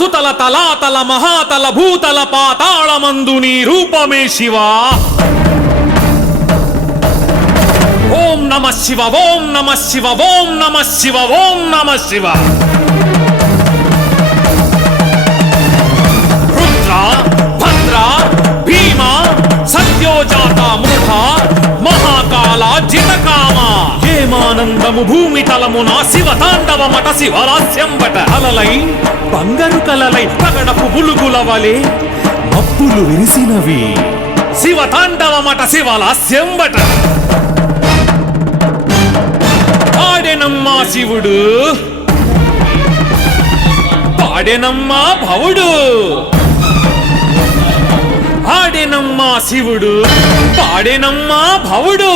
సుతల తలాతల మహాతల భూతల పాతాళమందు నీ రూపమే శివా. ఓం నమ శివ ఓం నమ శివ ఓం నమ శివ ఓం నమ శివ. రుద్ర భద్ర భీమ సత్యోజాత మూఢ మహాకాల జితకామ ఏమానందము భూమి తలమున శివ తాండవమట శివరాస్యంబట. అలలై బంగారు కలలై పగడపు బులుగుల వలె మబ్బులు విరిసినవి శివ తాండవమట శివలాస్యంబట. ఆడెనమ్మా శివుడు పాడెనమ్మా భవుడు. ఆడెనమ్మా శివుడు పాడెనమ్మా భవుడు.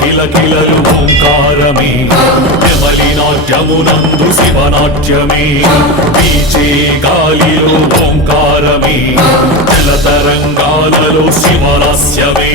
కిలకిలలు ఓంకారమే యమలినాట్యమునందు శివనాట్యమే. పీచే గాలిలో ఓంకారమే జలతరంగాలలో శివలాస్యమే.